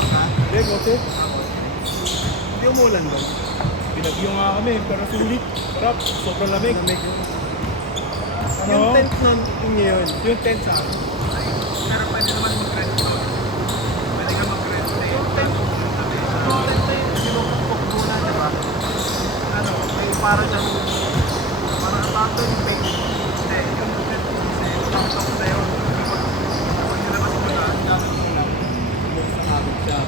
Hindi, kasi Hindi umulan doon. pinagyo nga kami, pero sulit. Sarap, sobrang lamig. Lamig yung... Ano? Yung tent nun, inyo yun. Yung tent sa Pero pwede naman mag-rent doon. Pwede ka mag-rent na Yung tent na yung sinupok muna, di ba? Ano, may para siyang... Parang tawag doon yung tent. Hindi, yung tent kasi laptop na yun. Kapag nilabas mo na, dapat mo lang. sa habit siya.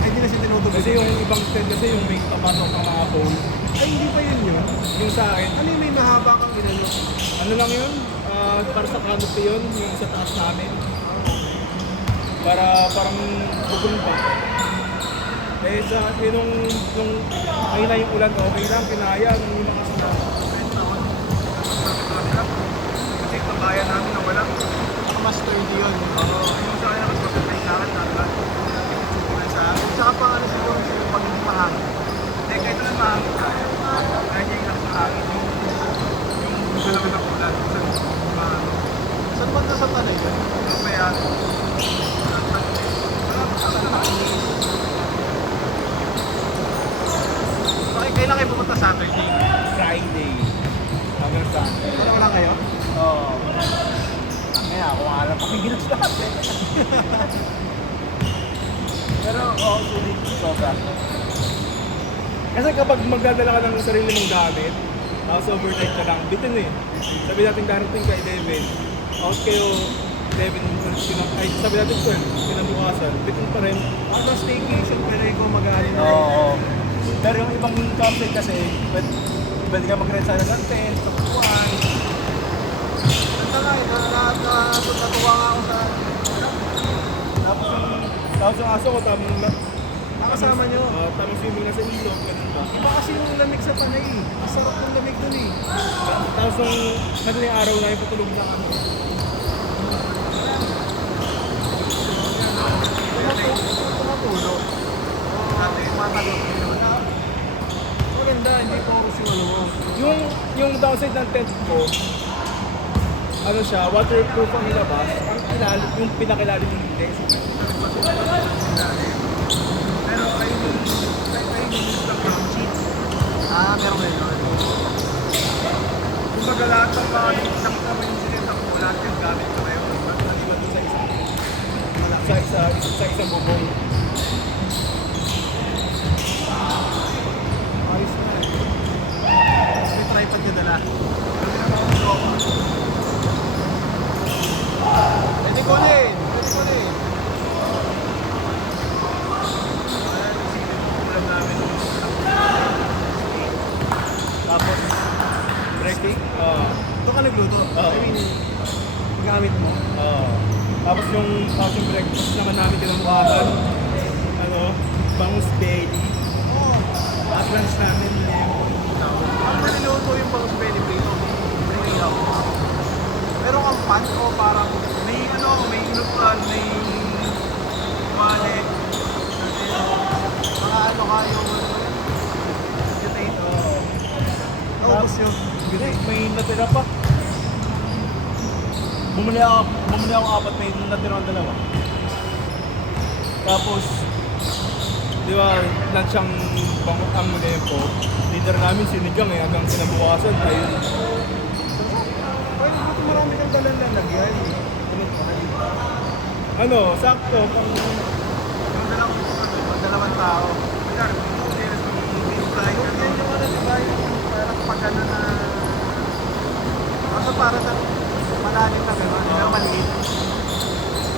Ay, hindi na siya tinutubig. Kasi yung ibang tent kasi yung may papasok ng mga phone. Ay, hindi pa yun yun. Yung sa akin, Ano yung may mahaba kang ginano? ano lang yun? Para sa canopy yun, yung sa taas namin. Para parang bubong pa. Eh sa nung mahina yung ulan, okay lang, kinaya, nung yung mga sa Kasi pagkaya namin na wala. Mas sturdy yun. Yung sa kanya, mas maganda yung lakad talaga. Sa akin. Tsaka pang ano siguro sa'yo pag hindi mahangin. Hindi, kahit naman mahangin tayo. Kaya niya yung nakakahangin. Yung gusto naman ng ulan. Saan ba sa tanay yun? Yung kaya, wala mo sa naman. Bakit kailan kayo pumunta Saturday? Friday. Hanggang Sunday. Wala lang kayo? Oo. Kaya kung alam pakigilas lahat eh. Pero oo, sulit. Sobra. Kasi kapag magdadala ka ng sarili mong gamit, tapos overnight ka lang, bitin eh. Sabi natin darating ka 11, out kayo 11, ay sabi natin 12, kinabukasan, bitin pa rin. Ano staycation, pero ikaw mag-aalin na. Oo. Pero yung ibang campsite kasi, pwede ka mag-rent sa ng tent, sa buwan. Ganda nga eh, natuwa nga ako sa... Tapos yung aso ko, tamang Nakasama nyo. tamang swimming na sa ilog, ganun ba? Iba kasi yung lamig sa panay eh. Masarap yung lamig dun eh. Tapos nung madaling araw na yung patulog na kami. Tumatulog. Ate, matagot din naman. Maganda, hindi po ako sinulo. Yung downside ng tent ko, ano siya, waterproof ang ilabas, ang ilalim, yung pinakilalim yung hindi. Pero ayun yung ng ground sheet. Ah, meron ngayon. Kumbaga lahat ng mga nakita mo yung sinita ko, lahat yung gamit ko ngayon. Naliba doon sa isang bubong. Ayos na eh. May tripod niya dala. Pwede ko rin. Pwede ko rin. Ulam namin nung Tapos, breaking? Oo. Ito ka nagluto. Oo. I mean, gamit mo. Oo. Tapos yung breakfast naman namin kinabukasan, ano, bangus belly. Oo. At lunch namin, Ang niluto yung pang pwede prito. Prito. Meron kang pan o parang may may inupan, may wallet, mga ano kayo. potato. Naubos yun. may natira pa. Bumili ako apat, may natira ang dalawa. Tapos, di ba, lunch ang bangot ang Munepo. Leader namin sinigang eh, hanggang kinabukasan. Ayun. Pwede buti marami kang dalang lalagyan. Ano, sakto. Pag dalawang tao. Kaya, yung fly Yung ano, yung ano diba yung parang pag ano na kaso para sa malalim na gano'n, pero maliit.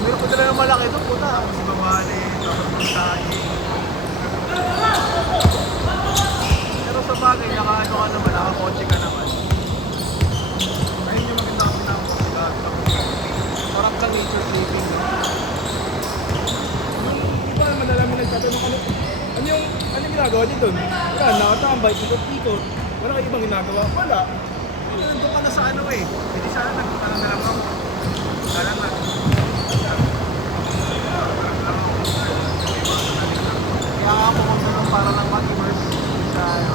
Meron ko talaga malaki doon, puta. tapos bawali, tapos massage. Pero sa bagay, naka-ano ka naman, naka-kotse ka naman. Ayun yung maganda kami na ako. Sarap lang nature sleeping. Iba, madalami nagtatanong ano yung ginagawa dito? Wala, nakatambay, ikot-ikot. Wala kayo ibang ginagawa? Wala. Nandun ka na sa ano eh. Hindi sana nagpunta na lang ako. Kala nga. Kaya nga pumunta nun para lang mag-immerse sa ano,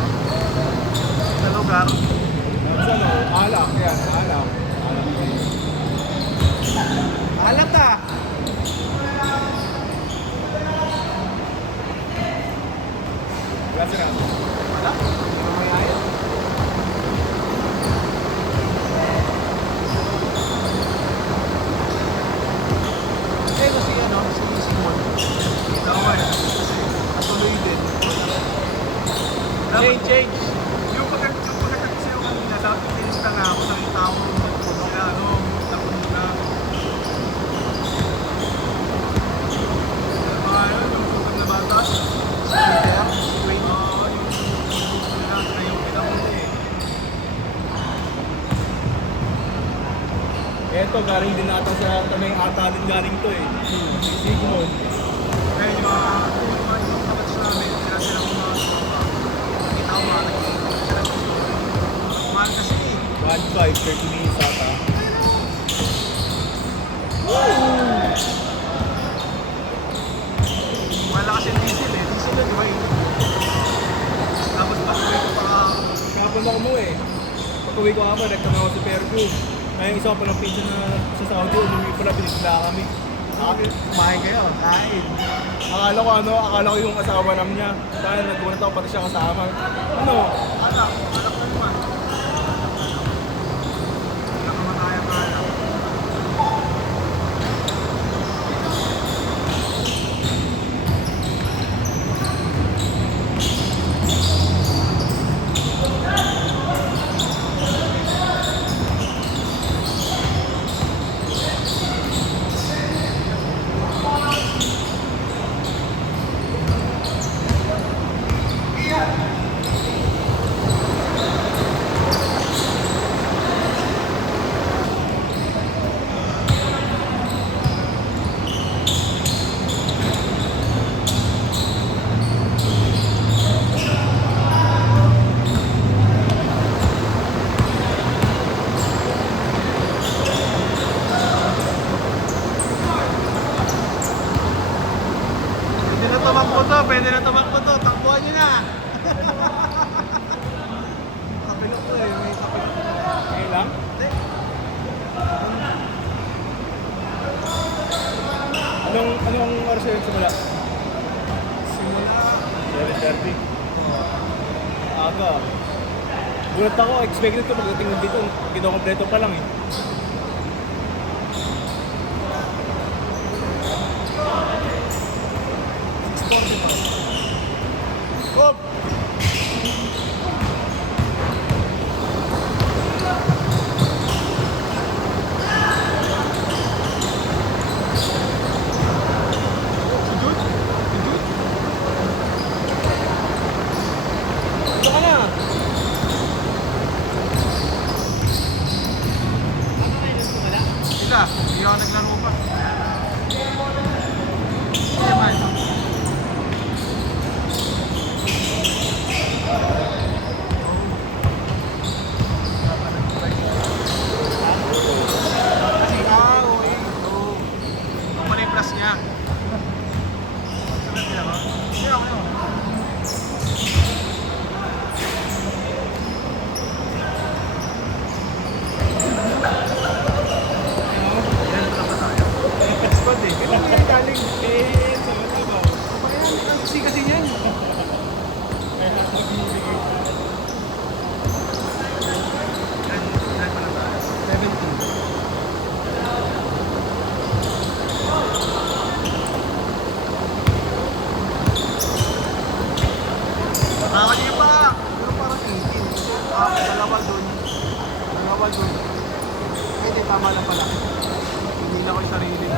sa lugar. Tapos ano, alak, yan, alak. Alat ah! Wala si Rato. Wala. Mamaya yan. Eh, kasi ano, si Simon. Tama yan. Natuloy din. Dapat- Change. Yung pagkakit sa'yo kanina, dapat pinista nga ako, nakita ko yung puno. Kaya ano, napuno na. Mga yun, yung sukat na bata. Peter. Wait, yung na yung pinakuli eh. Eto, galing din ata sa tamay ata din galing to eh. Si Sigmund. Kaya yung mga ibang kapatid namin, kaya sila mga nakita ko mga nagkikita sila. Mahal kasi eh. 1.5, 30 minutes ata. Wala kasi diesel eh. Diesel na diba eh. Tapos patuloy ko pa Kahapon ako mo eh. Pag-uwi ko ako, reklamo ako sa Fairview. Ngayon isa ko palang pinsan na sa Saudi, umuwi pala, binigla kami. Kumain kayo. Kain. Akala ko yung asawa namin niya. Dahil nagpunta ako pati siya kasama. Ano? anak na naman. Nakamatayan ka anak. Pwede na tumakbo to. Takbuhan nyo na. Kapilok to eh. May kapilok to. Ngayon lang? Hindi. Anong oras yun simula? Simula. 7:30. Aga. Gulat ako, expected ko pagdating mo dito, kinokompleto pa lang eh. Hop! Ito ka na! Sila, hindi ako naglaro pa. Hindi man. Okay. Oo. Kung ano yung plus niya. Sabi nila ba? Hindi ako yun. Yan pala ba tayo? Squad eh. Galing sa Mataba. Kasi yan. Yan pala tayo. 17. Nakakaliyo pa! Pero parang 18. Dalawa dun. Dalawa dun. Pwede, tama lang pala. Hindi na ko yung sarili ko.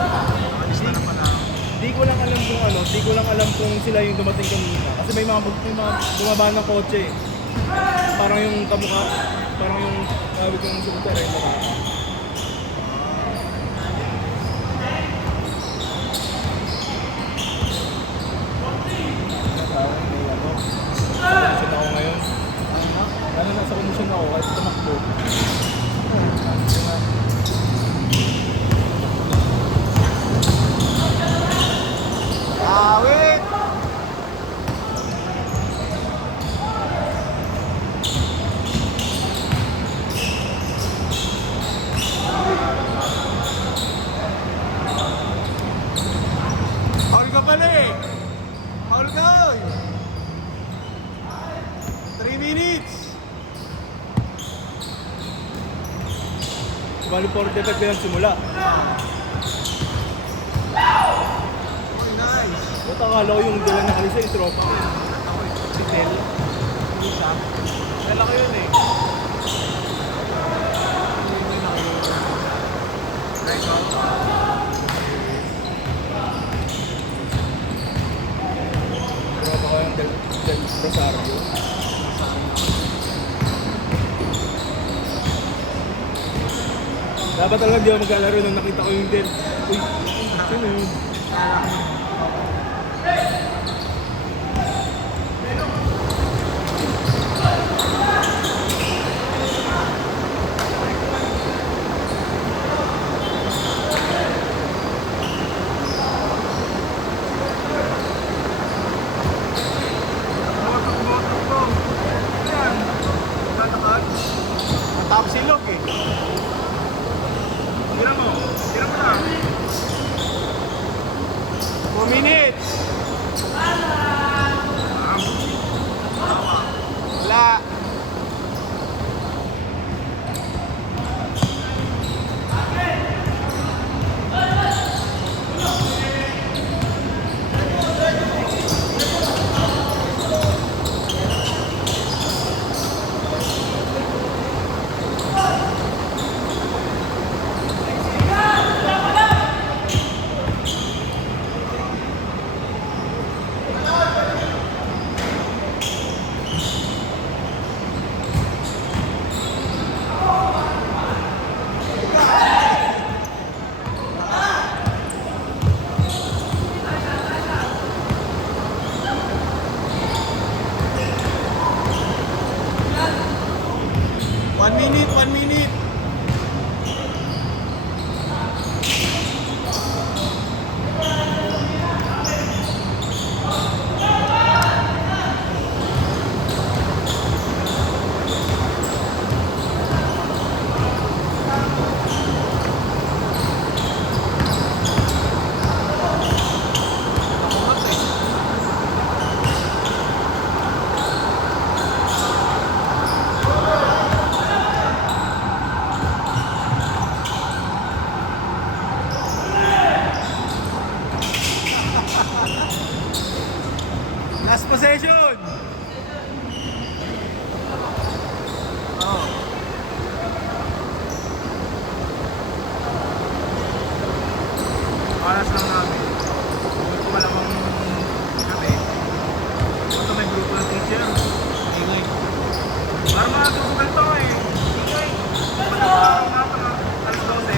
Alis na pala ako. Di ko lang alam kung sila yung dumating kanina. Kasi may mga bumaba ng kotse eh. Parang yung kamukha, parang yung tawag yung subutan rin mga. Kondisyon ako ngayon. Lalo na sa kondisyon ako kahit tumakbo. Awit! Paul ka pala eh! Paul ka! 3 minutes! Bali 45 na simula. Oh, nice! Ba't akala ko yung dala na kalisa yung tropa ko. Ako eh. Si Tel. Hindi siya. Dala ko yun eh. Hindi na kayo. Right, go. Tropa ko yung Del Rosario. Dapat talaga di ako maglalaro nung nakita ko yung Del. Uy, sino yun? Motok ko. Ayan. Tatakad. Matap silog eh. Tira mo. Tira mo na. 2 minutes! Wala. One minute, 1 minute. Last possession! Oh. Oras lang namin. Hindi ko malamang kami. Ito may grupo ng teacher. Ingay. Para matutugal to eh. Ingay. Pagkakaroon natin ng alas 12.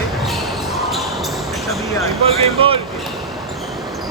Nagsabihan. Game ball, game ball!